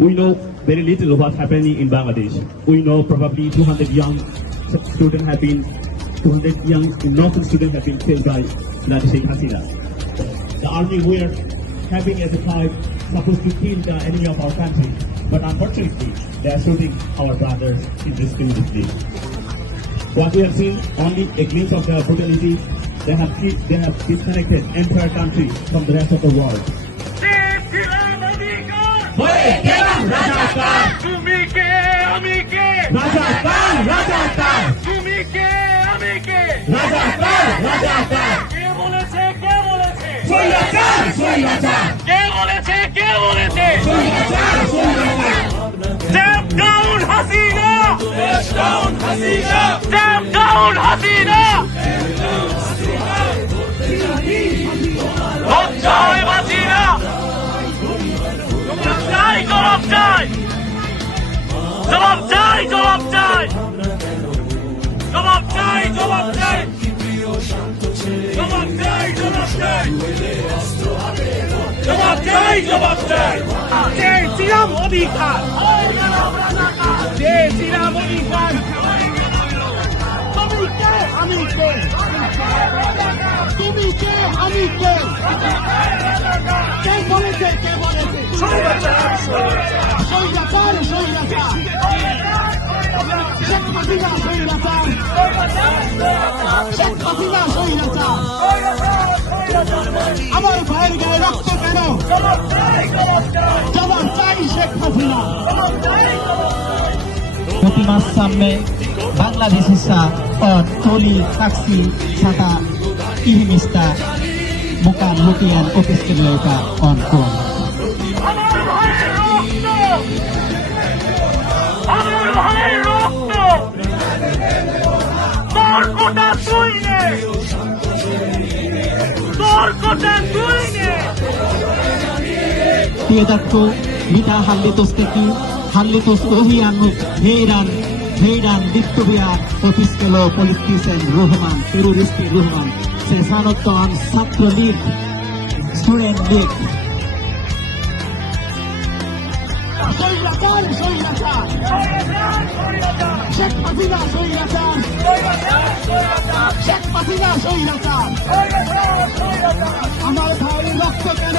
We know very little of what's happening in Bangladesh. We know probably 200 young students have been, 200 young innocent students have been killed by Nadi Sheikh Hasina. The army we are having as a tribe supposed to kill the enemy of our country, but unfortunately, they are shooting our brothers indiscriminately. What we have seen only a glimpse of the brutality. They have they have disconnected entire country from the rest of the world. হয়ে গেলাম রাজাকার। তুমি কে? আমি কে? রাজাকার রাজাকার। তুমি কে? আমি কে? রাজাকার রাজাকার। কে বলেছে কে বলেছে? সৈরাচার সৈরাচার কে বলেছে কে বলেছে? সৈরাচার সৈরাচার step down Hasina. Down Hasina. Step down Hasina. লজ্জায় চাই জবাব চাই চেয়েছিলাম অধিকার। চেয়েছিলাম অধিকার। তুমি কে? আমি কে? তুমি কে? আমি কে? কে বলেছে? কে বলেছে? সৈরাচার সৈরাচার শেখ হাসিনা সৈরাচার শেখ হাসিনা জবাব চাই শেখ হাসিনা। প্রতি মাস সামনে বাংলাদেশ হিসা और टोली टैक्सी साटा इहिमिस्ता मुकाम लुटियन ओपिस के लिए का ऑन कॉल তোর কোটা তুই নে। তোর কোটা তুই নে। পিয়েদাত্তো মিতা হাল্লি তোস্তেকি হাল্লি তোস্তো হিয়ানু হেইরান হেইরান দিত্তবিয়ার অফিসকেলো পলিটিশিয়ান রহমান টেরোরিস্টি রহমান শেষানোত্তন ছাত্রলীগ স্টুডেন্ট লীগ। সৈরাচার সৈরাচার শেখ হাসিনা সৈরাচার শেখ হাসিনা সৈরাচার আমার ভাইয়ের রক্ত কেন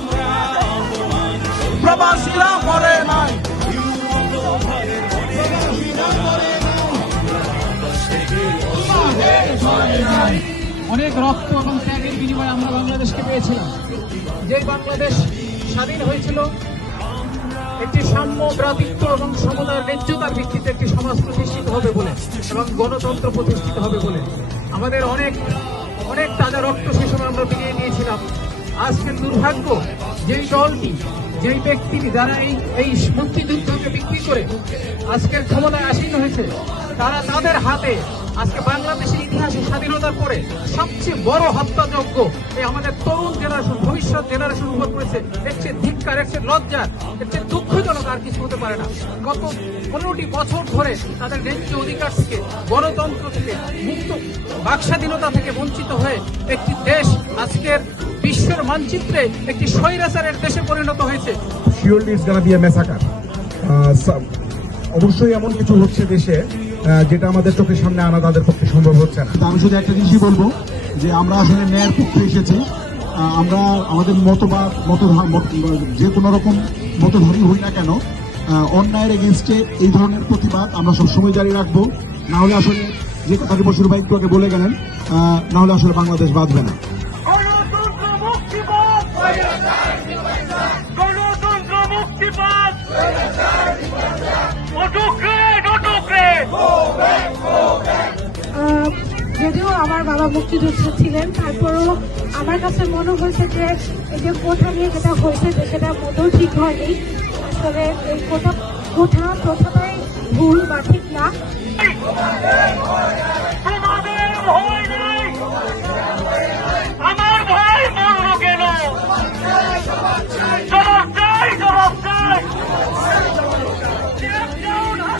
অনেক রক্ত এবং ত্যাগের বিনিময়ে আমরা বাংলাদেশকে পেয়েছিলাম। যে বাংলাদেশ স্বাধীন হয়েছিল, একটি সাম্য, ভ্রাতৃত্ব এবং সমুদায়ের ন্যায্যতার ভিত্তিতে একটি সমাজ প্রতিষ্ঠিত হবে বলে এবং গণতন্ত্র প্রতিষ্ঠিত হবে বলে। আমাদের অনেক অনেক তাজা রক্ত সে সময় আমরা বিলিয়ে দিয়েছিলাম আজকের দুর্ভাগ্য, যেই দলটি যেই ব্যক্তি যারা এই এই মুক্তিযুদ্ধকে বিক্রি করে আজকের ক্ষমতায় আসীন হয়েছে, তারা তাদের হাতে আজকে ইতিহাসে স্বাধীনতার পরে সবচেয়ে বড় হত্যাযজ্ঞ এই আমাদের তরুণ জেনারেশন ভবিষ্যৎ জেনারেশন উপর করেছে এর চেয়ে ধিক্কার এর চেয়ে লজ্জা এর চেয়ে দুঃখজনক আর কিছু হতে পারে না। গত পনেরোটি বছর ধরে তাদের ন্যায্য অধিকার থেকে, গণতন্ত্র থেকে, মুক্ত বাকস্বাধীনতা থেকে বঞ্চিত হয়ে একটি দেশ আজকের বিশ্বের মানচিত্রে একটি স্বৈরাচারের দেশে পরিণত হয়েছে। অবশ্যই এমন কিছু হচ্ছে দেশে যেটা আমাদের চোখের সামনে আনা তাদের পক্ষে সম্ভব হচ্ছে না। আমি শুধু একটা জিনিসই বলব যে আমরা আসলে ন্যায়ের পক্ষে এসেছি। আমরা আমাদের মতবাদ মত যে কোনো রকম মতধারী হই না কেন অন্যায়ের এগেনস্টে এই ধরনের প্রতিবাদ আমরা সবসময় জারি রাখব। না হলে আসলে যে কথাটি বসুর ভাই একটু আগে বলে গেলেন না হলে আসলে বাংলাদেশ বাঁচবে না। গণতন্ত্র যদিও আমার বাবা মুক্তিযোদ্ধা ছিলেন, তারপরও আমার কাছে মনে হয়েছে যে এই যে কোঠা নিয়ে যেটা হয়েছে যে সেটা মোটেও ঠিক হয়নি। আসলে এই কোঠা কোঠা প্রথাটাই ভুল বা ঠিক না।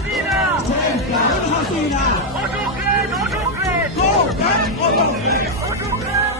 Hasina! Ocukren, ocukren! Ocukren, ocukren!